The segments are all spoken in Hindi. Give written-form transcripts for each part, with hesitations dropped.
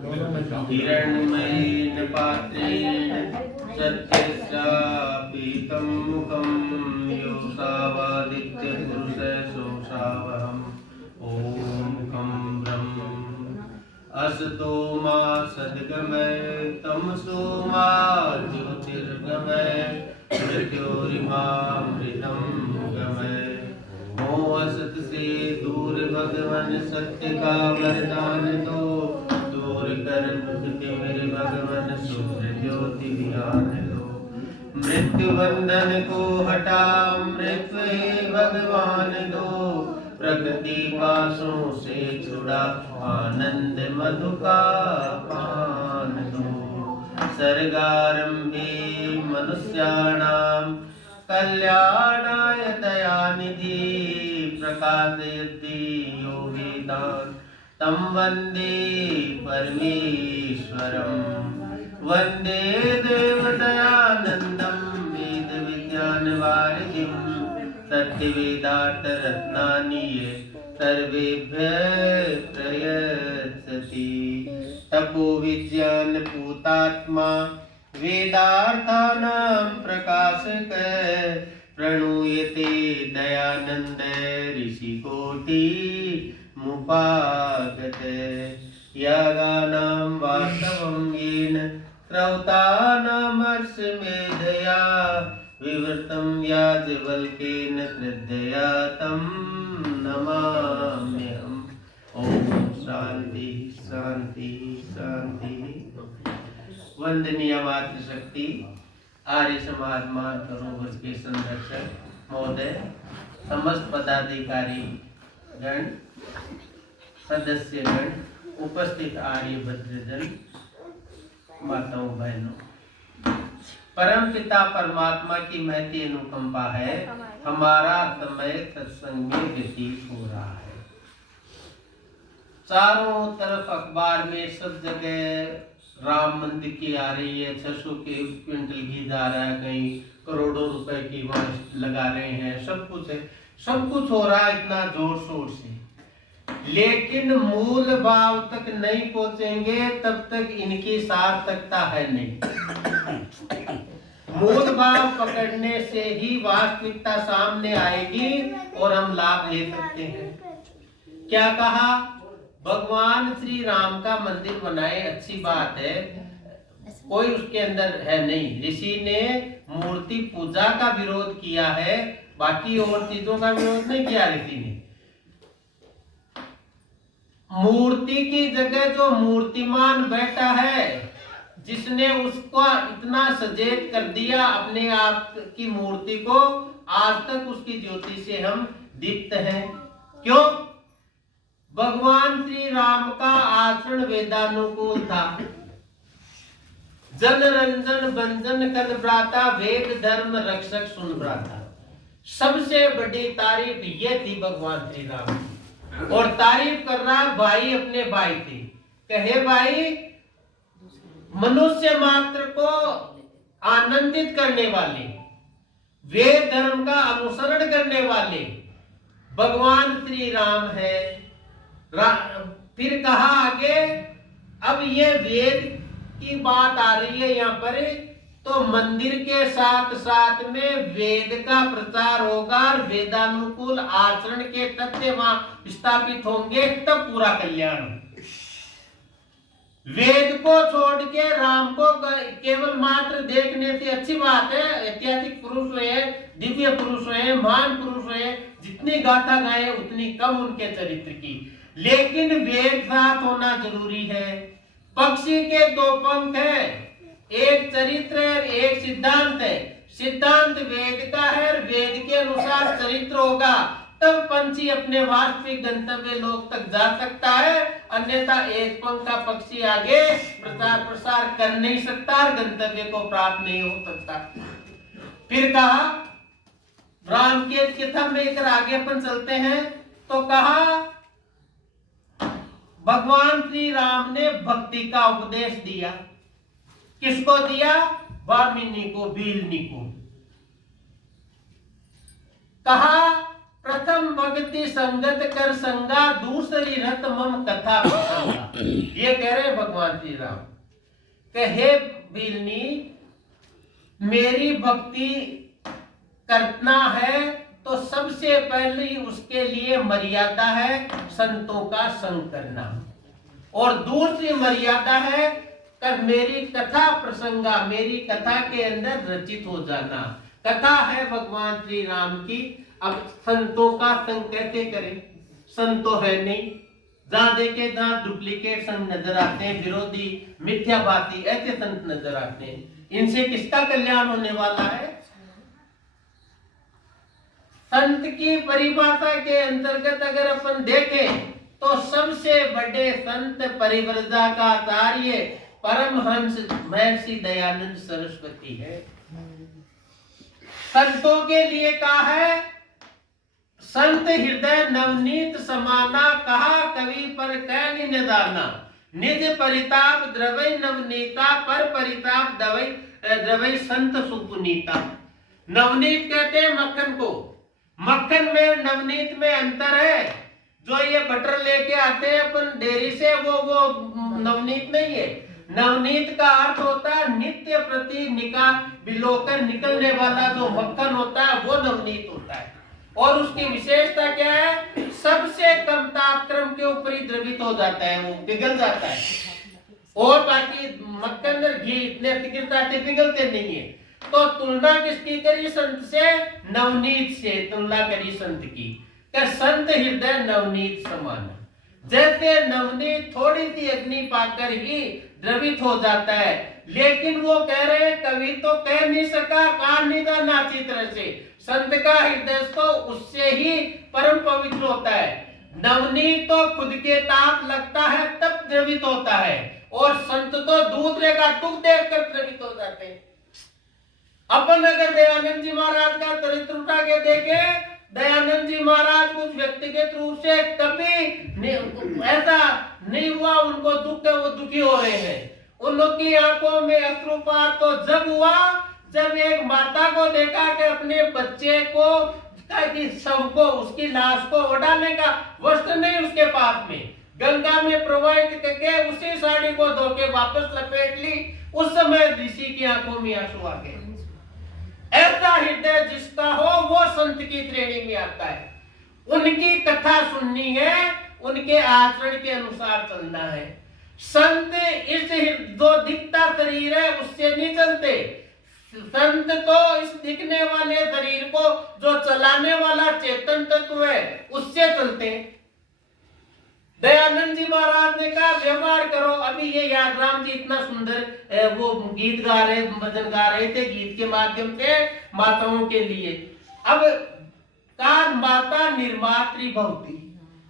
हिरण्मयेन पात्रेण सत्यस्यापीतं मुखं योऽसावादित्यपुरुषसोऽसावहम् ॐ खं ब्रह्म असतो मा सद्गमय तमसो मा ज्योतिर्गमय मृत्योर्मामृतं गमय। हो असत से दूर भगवन सत्य का वरदान दो, दूर कर दुख के मेरे भगवन शुभ्र ज्योति ज्ञान दो। मृत्यु बंधन को हटा मृत्यु हे भगवान दो, प्रकृति पासों से छुड़ा आनंद मधु का पान दो। सर्गारंभे मनुष्याणां कल्याणाय दयानिधि, प्रकाशयति यो वेदान् तं वन्दे परमेश्वरं। वन्दे देवदयानन्दं वेदविज्ञानवारिधिं, सत्यवेदार्थरत्नानि ये सर्वेभ्यः प्रयच्छति। तपोविज्ञानपूतात्मा वेदार्थानां प्रकाशक, प्रणूयते दयानन्द ऋषिकोटि मुपागत। यागानां वास्तवं येन श्रौतानामर्षमेधया, विवृतं याज्ञवल्क्येन श्रद्धया तं नमाम्यहम्। ॐ शांति शांति शांति। वंदनीय मातृशक्ति आर्य समाज मान सरोवर के संरक्षक महोदय, समस्त पदाधिकारी गण, सदस्यगण, उपस्थित आर्य भद्रजन, माताओं बहनों, परम पिता परमात्मा की महती अनुकंपा है, हमारा समय सत्संग में व्यतीत हो रहा है। चारों तरफ अखबार में सब जगह राम मंदिर की आ रही है, 600 के क्विंटल घी जा रहा है, कहीं करोड़ों रुपए की वहां लगा रहे हैं, सब कुछ है, सब कुछ हो रहा है इतना जोर शोर से, लेकिन मूल भाव तक नहीं पहुंचेंगे तब तक इनकी सार्थकता है नहीं। मूल भाव पकड़ने से ही वास्तविकता सामने आएगी और हम लाभ ले सकते हैं। क्या कहा? भगवान श्री राम का मंदिर बनाए, अच्छी बात है, कोई उसके अंदर है नहीं। ऋषि ने मूर्ति पूजा का विरोध किया है, बाकी और चीजों का विरोध नहीं किया ऋषि ने। मूर्ति की जगह जो मूर्तिमान बैठा है, जिसने उसको इतना सचेत कर दिया अपने आप की मूर्ति को, आज तक उसकी ज्योति से हम दीप्त हैं। क्यों? भगवान श्री राम का आचरण वेदानुकूल था। जन रंजन बंजन कन भ्राता, वेद धर्म रक्षक सुन भ्राता। सबसे बड़ी तारीफ ये थी भगवान श्री राम की, और तारीफ कर रहा भाई अपने भाई थे। कहे भाई, मनुष्य मात्र को आनंदित करने वाले, वेद धर्म का अनुसरण करने वाले भगवान श्री राम है। फिर कहा आगे, अब ये वेद की बात आ रही है यहाँ पर, तो मंदिर के साथ साथ में वेद का प्रचार होगा और वेदानुकूल आचरण के तथ्य वहां स्थापित होंगे, तब पूरा कल्याण। वेद को छोड़ के राम को केवल मात्र देखने से अच्छी बात है, ऐतिहासिक पुरुष हुए, दिव्य पुरुष हुए, महान पुरुष हुए, जितनी गाथा गाए उतनी कम उनके चरित्र की, लेकिन वेद साथ होना जरूरी है। पक्षी के दो पंख है, एक चरित्र है, एक सिद्धांत है। सिद्धांत वेद का है, वेद के अनुसार चरित्र होगा, तब पंछी अपने वास्तविक गंतव्य लोक तक जा सकता है, अन्यथा एक पंख का पक्षी आगे प्रचार प्रसार कर नहीं सकता, गंतव्य को प्राप्त नहीं हो सकता। फिर कहा, राम के कथा में एक आगे अपन चलते हैं, तो कहा भगवान श्री राम ने भक्ति का उपदेश दिया। किसको दिया? वामिनी को, भीलनी को। कहा, प्रथम भक्ति संगत कर संगा, दूसरी रत मम कथा प्रसंगा। ये कह रहे हैं भगवान श्री राम कि हे बिलनी, मेरी भक्ति करना है तो सबसे पहले उसके लिए मर्यादा है संतों का संग करना, और दूसरी मर्यादा है कर मेरी कथा प्रसंगा, मेरी कथा के अंदर रचित हो जाना। कथा है भगवान श्री राम की। अब संतों का संग कैसे करें? संत तो है नहीं, जहां देखे जहां डुप्लीकेट संत नजर आते हैं, विरोधी मिथ्यावादी ऐसे संत नजर आते हैं। इनसे किसका कल्याण होने वाला है? संत की परिभाषा के अंतर्गत अगर अपन देखें तो सबसे बड़े संत परिव्रजा का आचार्य परमहंस महर्षि दयानंद सरस्वती है। संतों के लिए कहा है, संत हृदय नवनीत समाना, कहा कवि पर कह निदाना, निज परिताप द्रवै नवनीता, पर परिताप द्रवै संत सुपुनीता। नवनीत कहते हैं मक्खन को, मक्खन में नवनीत में अंतर है। जो ये बटर लेके आते हैं अपन डेयरी से, वो नवनीत नहीं है। नवनीत का अर्थ होता है नित्य प्रति बिलोकर निकलने वाला जो मक्खन होता है वो नवनीत होता है। और उसकी विशेषता क्या है? सबसे कम तापक्रम के ऊपर ही द्रवित हो जाता है, वो पिघल जाता है। और बाकी मक्खन और घी इतने गिरते पिघलते नहीं है। तो तुलना किसकी करी? संत से, नवनीत से तुलना करी संत की। संत हृदय नवनीत समान, जैसे नवनीत थोड़ी सी अग्नि पाकर ही द्रवित हो जाता है, लेकिन वो कह रहे हैं कवि तो कह नहीं सका, कहा नहीं था नाची तरह से। संत का हृदय तो उससे ही परम पवित्र होता है। नवनीत तो खुद के ताप लगता है तब द्रवित होता है, और संत तो दूसरे का दुख देखकर द्रवित हो जाते हैं। अपन अगर दयानंद जी महाराज का चरित्र उठा के देखे, दयानंद जी महाराज कुछ व्यक्तिगत रूप से कभी ऐसा नहीं हुआ उनको दुख है, वो दुखी हो रहे हैं। उन लोग की आंखों में अश्रुपात तो जब हुआ जब एक माता को देखा कि अपने बच्चे को शव को, उसकी लाश को उड़ाने का वस्त्र नहीं उसके पास में, गंगा में प्रवाहित करके उसी साड़ी को धो के वापस लपेट ली। उस समय ऋषि की आंखों में आंसू आ गए। ऐसा हृदय जिसका हो वो संत की श्रेणी में आता है। उनकी कथा सुननी है, उनके आचरण के अनुसार चलना है। संत इस जो दिखता शरीर है उससे नहीं चलते। संत तो इस दिखने वाले शरीर को जो चलाने वाला चेतन तत्व है उससे चलते हैं। दयानंद जी महाराज ने कहा व्यवहार करो। अभी ये यादराम जी इतना सुंदर वो गीत गा रहे, भजन गा रहे थे गीत के माध्यम से माताओं के लिए। अब कहा माता निर्मात्री भवती,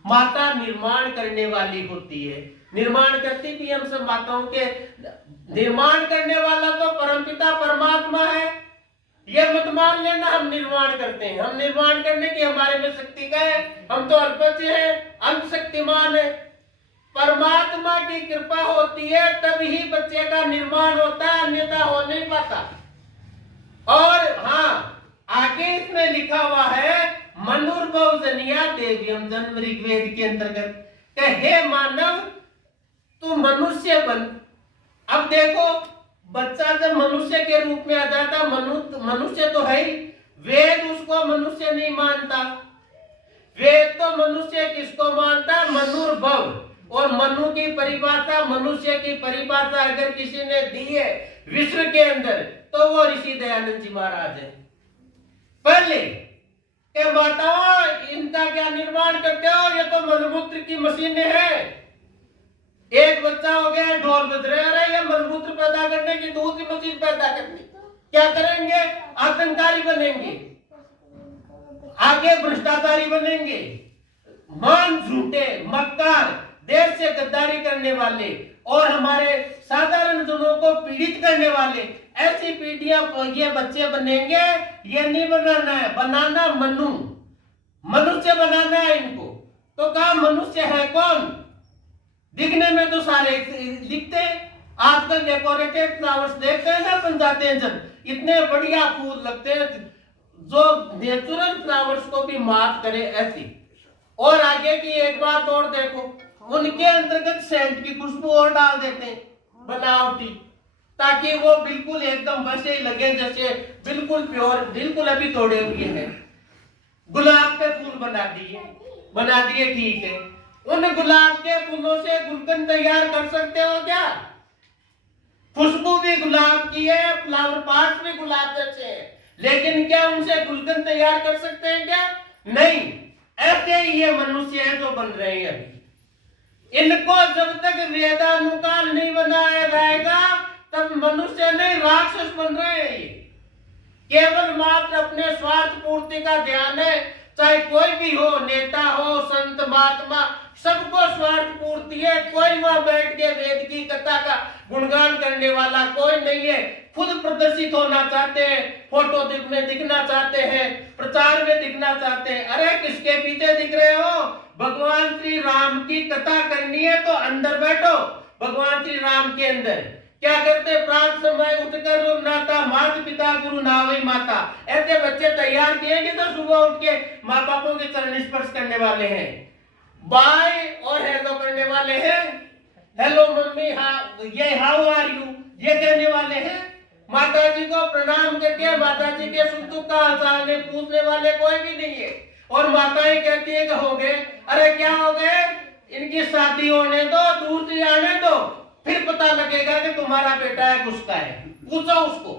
माता निर्माण करने वाली होती है। निर्माण करती भी हम सब माताओं के, निर्माण करने वाला तो परमपिता परमात्मा है। ये मत मान लेना हम निर्माण करते हैं, हम निर्माण करने की हमारे में शक्ति का है, हम तो अल्पज्ञ है, अंत शक्तिमान है। परमात्मा की कृपा होती है तभी बच्चे का निर्माण होता है, अन्यथा हो नहीं पाता। और हाँ, आगे इसमें लिखा हुआ है मनुर्भव जनिया देव्यम, जन्म ऋग्वेद के अंतर्गत हे मानव तू मनुष्य बन। अब देखो बच्चा जब मनुष्य के रूप में आ जाता, मनुष्य तो है ही, वेद उसको मनुष्य नहीं मानता। वेद तो मनुष्य किसको मानता? मनुर्भव। और मनु की परिभाषा, मनुष्य की परिभाषा अगर किसी ने दी है विश्व के अंदर तो वो ऋषि दयानंद जी महाराज है। पहले के माताओं इनका क्या निर्माण करते हो? ये तो मलमूत्र की मशीनें हैं। एक बच्चा हो गया, ढोल बज रहा है, या मलमूत्र पैदा करने की दूसरी मशीन पैदा करनी। क्या करेंगे? आतंककारी बनेंगे, आगे भ्रष्टाचारी बनेंगे, मान झूठे, मक्कार, देश से गद्दारी करने वाले और हमारे साधारण जनों को पीड़ित करने वाले, ऐसी पीढ़ियां ये बच्चे बनेंगे। ये नहीं बनाना है, बनाना मनु, मनुष्य बनाना है इनको। तो कहा मनुष्य है कौन? दिखने में तो सारे दिखते हैं। आजकल डेकोरेटेड फ्लावर्स देखते हैं ना अपन जाते हैं जब, इतने बढ़िया फूल लगते हैं जो नेचुरल फ्लावर्स को भी मात करे ऐसी। और आगे की एक बात और देखो, उनके अंतर्गत सेंट की खुशबू और डाल देते हैं बनावटी, ताकि वो बिल्कुल एकदम वैसे ही लगे जैसे बिल्कुल प्योर, बिल्कुल अभी तोड़े हुए हैं। गुलाब के फूल बना दिए ठीक है। उन गुलाब के फूलों से गुलकंद तैयार कर सकते हो क्या? खुशबू भी गुलाब की है, फ्लावर पार्ट भी गुलाब जैसे है, लेकिन क्या उनसे गुलकंद तैयार कर सकते हैं क्या? नहीं। ऐसे ही ये मनुष्य है जो बन रहे हैं अभी। इनको जब तक वेदानुकाल नहीं बनाया जाएगा तब मनुष्य नहीं राक्षस बन रहे हैं। केवल मात्र अपने स्वार्थ पूर्ति का ध्यान है, चाहे कोई भी हो, नेता हो, संत महात्मा, सबको स्वार्थ पूर्ति है। कोई वहां बैठ के वेद की कथा का गुणगान करने वाला कोई नहीं है। खुद प्रदर्शित होना चाहते हैं, फोटो में दिखना चाहते हैं, प्रचार में दिखना चाहते हैं। अरे किसके पीछे दिख रहे हो? भगवान श्री राम की कथा करनी है तो अंदर बैठो, भगवान श्री राम के अंदर। क्या करते? प्रात समय उठकर नाता माता पिता गुरु नावई माता, ऐसे बच्चे तैयार किए तो सुबह उठ के माँ बापों के चरण स्पर्श करने वाले हैं, बाय और हेलो करने वाले हैं, हेलो मम्मी, ये हाउ आर यू, ये कहने वाले हैं। माता जी को प्रणाम करके माता जी के सुख दुख का हालचाल ने पूछने वाले कोई भी नहीं है। और माताएं कहती है कि हो गए, अरे क्या हो गए? इनकी शादी होने दो, दूर से आने दो, फिर पता लगेगा कि तुम्हारा बेटा है किसका है। पूछो उसको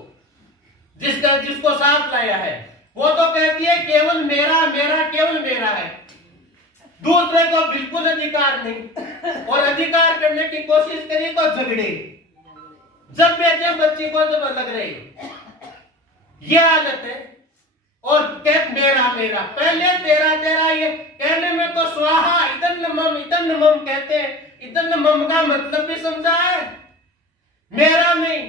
जिसको साथ लाया है। वो तो कहती है केवल मेरा मेरा केवल मेरा है, दूसरे को बिल्कुल अधिकार नहीं। और अधिकार करने की कोशिश करी तो झगड़े, जब बेटे बच्ची को जब लग रही, ये हालत है। और कह मेरा मेरा, पहले तेरा तेरा, ये कहने में तो स्वाहा इतन मम कहते हैं। इतन मम का मतलब भी समझा है? मेरा नहीं।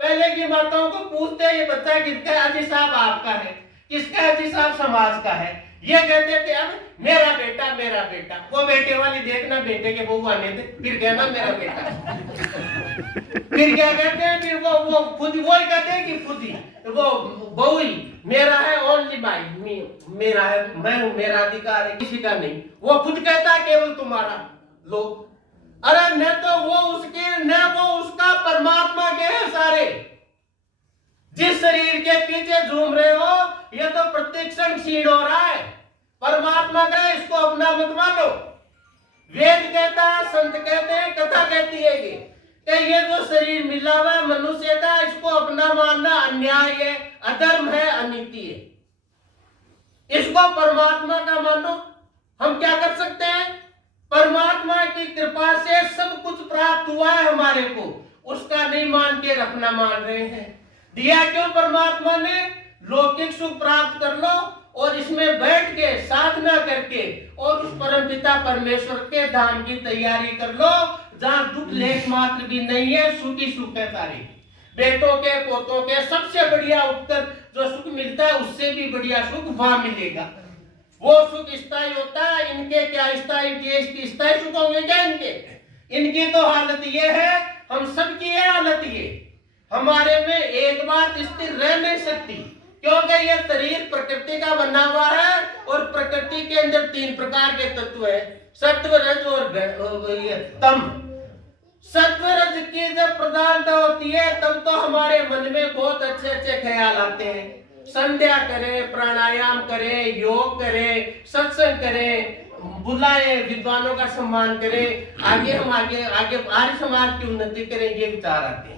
पहले की माताओं को पूछते हैं ये बच्चा किसका है? अजी साहब आपका है। किसका है? अजी साहब समाज का है। ये कहते थे अब मेरा बेटा मेरा बेटा। वो बेटे वाली देखना, बेटे के बहू आने थे, फिर कहना मेरा बेटा। फिर क्या कहते हैं? फिर वो खुद वो ही कहते हैं कि खुद ही वो बहू ही मेरा है, ओनली बाई मेरा है, मैं हूं, मेरा अधिकार है, किसी का नहीं। वो खुद कहता है केवल तुम्हारा। लोग अरे न तो वो उसके न वो उसका, परमात्मा के हैं सारे। जिस शरीर के पीछे झूम रहे हो ये तो प्रत्येक क्षण क्षीण हो रहा है। परमात्मा का इसको अपना मत मानो। वेद कहता है, संत कहते हैं, कथा कहती है ये जो शरीर मिला हुआ है मनुष्य का, इसको अपना मानना अन्याय है, अधर्म है, अनीति है। इसको परमात्मा का मानो। हम क्या कर सकते हैं? परमात्मा की कृपा से सब कुछ प्राप्त हुआ है हमारे को, उसका नहीं मान के रखना मान रहे हैं। दिया क्यों परमात्मा ने? लौकिक सुख प्राप्त कर लो और इसमें बैठ के साधना करके और उस परमपिता परमेश्वर के धाम की तैयारी कर लो, जहां दुख लेख मात्र भी नहीं है, सुख ही सुख है सारी। बेटों के पोतों के सबसे बढ़िया उत्तर जो सुख मिलता है, उससे भी बढ़िया सुख वहां मिलेगा। वो सुख स्थायी होता है। इनके क्या स्थायी सुख होंगे क्या? इनकी तो हालत ये है, हम सबकी ये हालत ये, हमारे में एक बात स्थिर रह नहीं सकती, क्योंकि ये शरीर प्रकृति का बना हुआ है और प्रकृति के अंदर 3 प्रकार के तत्व है, सत्व, रज और तम। सत्व रज की जब प्रधानता होती है तब तो हमारे मन में बहुत अच्छे अच्छे ख्याल आते हैं। संध्या करें, प्राणायाम करें, योग करें, सत्संग करें, बुलाए, विद्वानों का सम्मान करें, आगे हम आगे आर्य समाज की उन्नति करें, ये विचार आते हैं।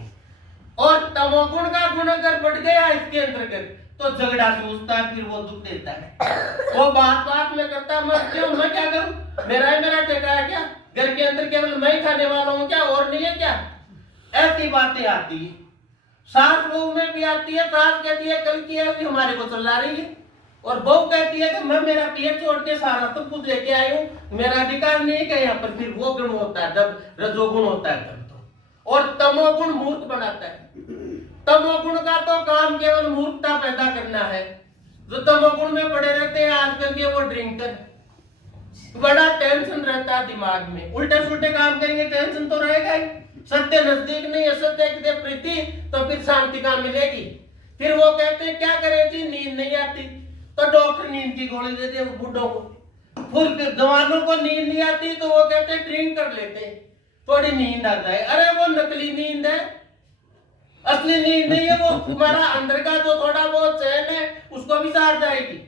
और तमोगुण का गुण अगर बढ़ गया इसके अंतर्गत तो झगड़ा सूझता है, फिर वो दुख देता है। वो बात में करता मत क्यों, मैं क्या करूं, मेरा ठेका है क्या? घर के अंदर केवल मैं ही खाने वाला हूं क्या, और नहीं है क्या? ऐसी बातें आती है। सास बहू में भी आती है। सास कहती है कल की है भी हमारे को चला रही है, और बहू कहती है कि मैं मेरा पेट छोड़ के सारा सब कुछ लेके आई हूँ, मेरा अधिकार नहीं है यहाँ पर। फिर वो गुण होता है जब रजोगुण होता है तब तो। और तमोगुण मूर्ख बनाता है। तमोगुण का तो काम केवल मूर्खता पैदा करना है। जो तमोगुण में पड़े रहते हैं आजकल के वो ड्रिंकर, बड़ा टेंशन रहता है दिमाग में, उल्टे सुल्टे काम करेंगे टेंशन तो रहेगा ही। सत्य नजदीक नहीं, असत्य के प्रीति, तो फिर शांति कहाँ मिलेगी? फिर वो कहते हैं क्या करें जी, नींद नहीं आती, तो डॉक्टर नींद की गोली दे दे बूढ़ों को। फिर जवानों को नींद नहीं आती तो वो कहते हैं ड्रिंक कर लेते हैं, थोड़ी नींद आ जाए। अरे वो नकली नींद है, असली नींद नहीं है। वो तुम्हारा अंदर का जो थोड़ा बहुत चैन है उसको भी सार जाएगी,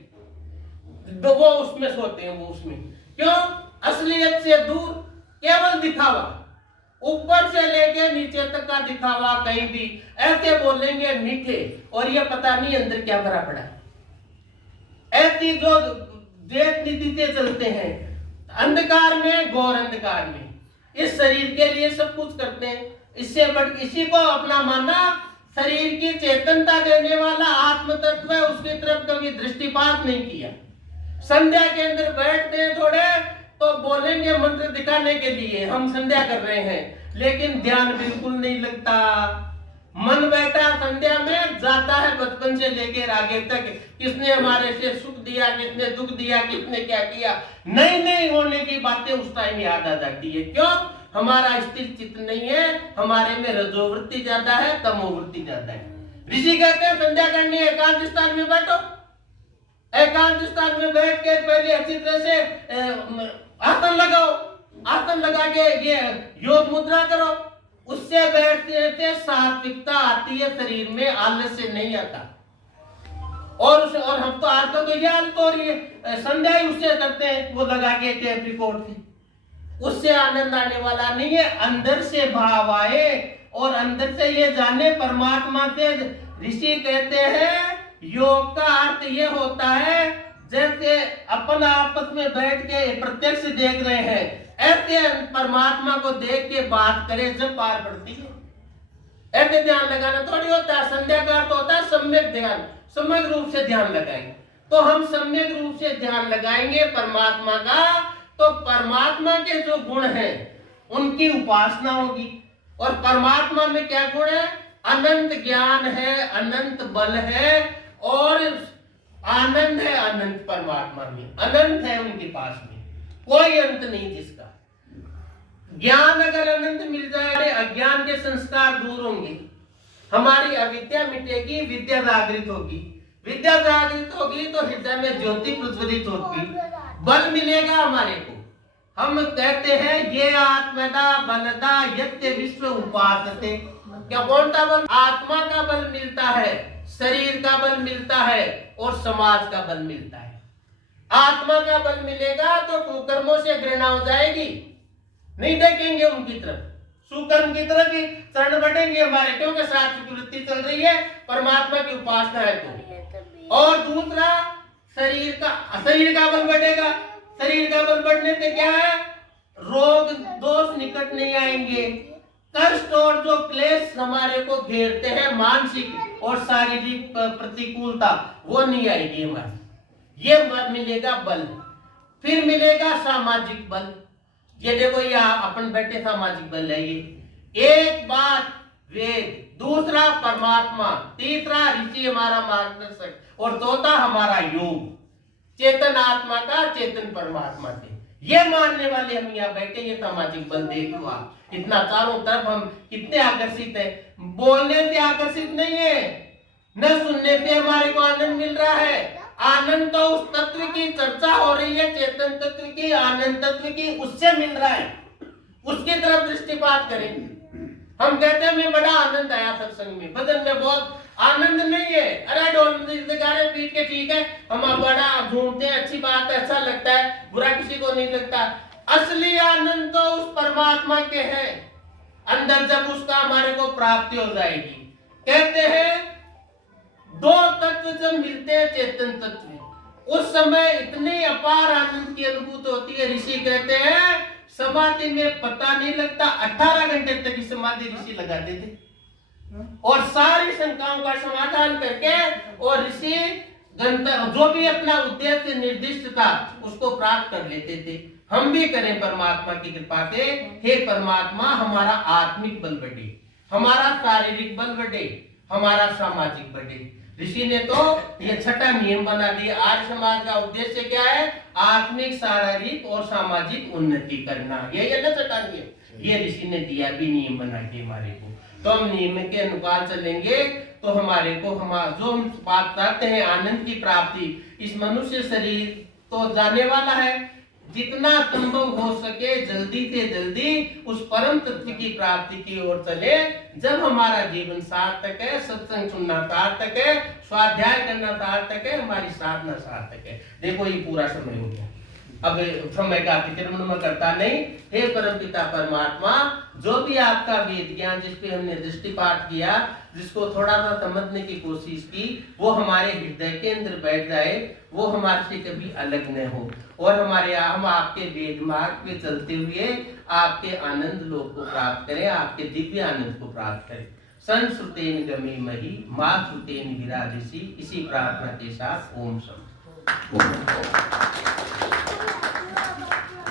तो वो उसमें सोते हैं। वो उसमें क्यों? असलियत से दूर, केवल दिखावा, ऊपर से लेके नीचे तक का दिखावा। कहीं भी ऐसे बोलेंगे मीठे और ये पता नहीं अंदर क्या भरा पड़ा है। ऐसी जो देश नीति से चलते हैं, अंधकार में, घोर अंधकार में, इस शरीर के लिए सब कुछ करते हैं। इससे इसी को अपना मानना शरीर की चेतनता देने वाला आत्म तत्व है, उसकी तरफ कभी दृष्टिपात नहीं किया। संध्या के अंदर बैठते हैं थोड़े तो बोलेंगे मंत्र दिखाने के लिए हम संध्या कर रहे हैं, लेकिन ध्यान बिल्कुल नहीं लगता। मन बैठा संध्या में जाता है बचपन से लेकर आगे तक, किसने हमारे से सुख दिया, किसने दुख दिया, किसने क्या किया, नई नई होने की बातें उस टाइम याद आ जाती है। क्यों? हमारा स्थिर चित्त नहीं है, हमारे में रजोवृत्ति ज्यादा है, तमोवृत्ति ज्यादा है। ऋषि कहते हैं संध्या करनी है, एकांत स्थान में बैठो, एकांत स्थान में बैठ के पहले अच्छी तरह से आसन लगाओ, आसन लगा के ये योग मुद्रा करो, उससे बैठते से सात्विकता आती है शरीर में, आलस्य नहीं आता। और हम तो आज तो ये आदत हो रही है, संध्या ही उससे करते हैं, वो लगा के टेप रिकॉर्ड से, उससे आनंद आने वाला नहीं है। अंदर से भाव आए और अंदर से ये जाने परमात्मा से। ऋषि कहते हैं योग का अर्थ ये होता है जैसे अपन आपस में बैठ के प्रत्यक्ष देख रहे हैं, ऐसे परमात्मा को देख के बात करें जब पार पड़ती है। ऐसे ध्यान लगाना थोड़ी होता है। संध्या का अर्थ होता है सम्यक ध्यान, सम्यक रूप से ध्यान लगाएंगे। तो हम सम्यक रूप से ध्यान लगाएंगे परमात्मा का, तो परमात्मा के जो गुण हैं उनकी उपासना होगी। और परमात्मा में क्या गुण है? अनंत ज्ञान है, अनंत बल है और आनंद है। अनंत परमात्मा में अनंत है, उनके पास में कोई अंत नहीं जिसका। ज्ञान अगर अनंत मिल जाए, अज्ञान के संस्कार दूर होंगे, हमारी अविद्या मिटेगी, विद्या जागृत होगी। विद्या जागृत होगी तो हृदय में ज्योति प्रज्वलित होगी, बल मिलेगा हमारे को। हम कहते हैं ये आत्मदा बलदा यत्य विश्व उपासते। क्या कौन सा बल? आत्मा का बल मिलता है, शरीर का बल मिलता है और समाज का बल मिलता है। आत्मा का बल मिलेगा तो कुकर्मों से घृणा हो जाएगी, नहीं देखेंगे उनकी तरफ, सुकर्म की तरफ ही चरण बढ़ेंगे हमारे, क्योंकि सात्विक वृत्ति चल रही है, परमात्मा की उपासना है तो। और दूसरा शरीर का बल बढ़ेगा। शरीर का बल बढ़ने से क्या है? रोग दोष निकट नहीं आएंगे, कष्ट और जो क्लेश हमारे को घेरते हैं, मानसिक और शारीरिक प्रतिकूलता, वो नहीं आएगी हमारे। ये मिलेगा बल। फिर मिलेगा सामाजिक बल। ये देखो यहाँ अपन बैठे सामाजिक बल है ये। एक बात वेद, दूसरा परमात्मा, तीसरा ऋषि हमारा मार्गदर्शक और चौथा हमारा योग, चेतन आत्मा का चेतन परमात्मा से। ये मानने वाले हम यहाँ बैठे, ये सामाजिक बल देख लो आप, इतना चारों तरफ हम कितने आकर्षित है। बोलने से आकर्षित नहीं है, न सुनने से हमारे को आनंद मिल रहा है। आनंद तो उस तत्व की चर्चा हो रही है, चेतन तत्व की, आनंद तत्व की, उससे मिल रहा है, उसकी तरफ दृष्टिपात करें। हम कहते हैं मैं बड़ा आनंद आया सत्संग में, भजन में बहुत आनंद नहीं है। अरे ढोल गाने पीट के ठीक है, हम बड़ा घूमते हैं, अच्छी बात है, अच्छा लगता है, बुरा किसी को नहीं लगता। असली आनंद तो उस परमात्मा के है अंदर, जब उसका हमारे को प्राप्ति हो जाएगी। कहते हैं दो तत्व जब मिलते हैं चेतन तत्व, उस समय इतनी अपार आनंद की अनुभूति होती है। ऋषि कहते हैं समाधि में पता नहीं लगता, 18 घंटे तक की समाधि ऋषि लगाते थे और सारी शंकाओं का समाधान करके, और ऋषि गंतव्य जो भी अपना उद्देश्य निर्दिष्ट था उसको प्राप्त कर लेते थे। हम भी करें परमात्मा की कृपा से। हे परमात्मा, हमारा आत्मिक बल बढ़े, हमारा शारीरिक बल बढ़े, हमारा सामाजिक बढ़े। ऋषि ने तो ये छठा नियम बना दिया। आज समाज का उद्देश्य क्या है? आत्मिक, शारीरिक और सामाजिक उन्नति करना। यही है ना छठा नियम, ये ऋषि ने दिया भी नियम बना के हमारे को। तो हम नियम के अनुसार चलेंगे तो हमारे को जो हम बात करते हैं आनंद की प्राप्ति, इस मनुष्य शरीर तो जाने वाला है, जितना संभव हो सके जल्दी से जल्दी उस परम तत्व की प्राप्ति की ओर चले। जब हमारा जीवन सार्थक है, सत्संग सुनना सार्थक है, स्वाध्याय करना सार्थक है, हमारी साधना सार्थक है। देखो ये पूरा समय हो गया, अब समय का अतिक्रमण में करता नहीं। हे परमपिता परमात्मा, जो भी आपका वेद ज्ञान जिस पे हमने दृष्टिपात किया, जिसको थोड़ा सा समझने की कोशिश की, वो हमारे हृदय के अंदर बैठ जाए, वो हमारे से कभी अलग न हो, और हम आपके वेद मार्ग पे चलते हुए आपके आनंद लोक को प्राप्त करें, आपके दिव्य आनंद को प्राप्त करें। संश्रुतेन गमे मही मां श्रुतेन विराजिसी। इसी प्रार्थना के साथ ओम शम।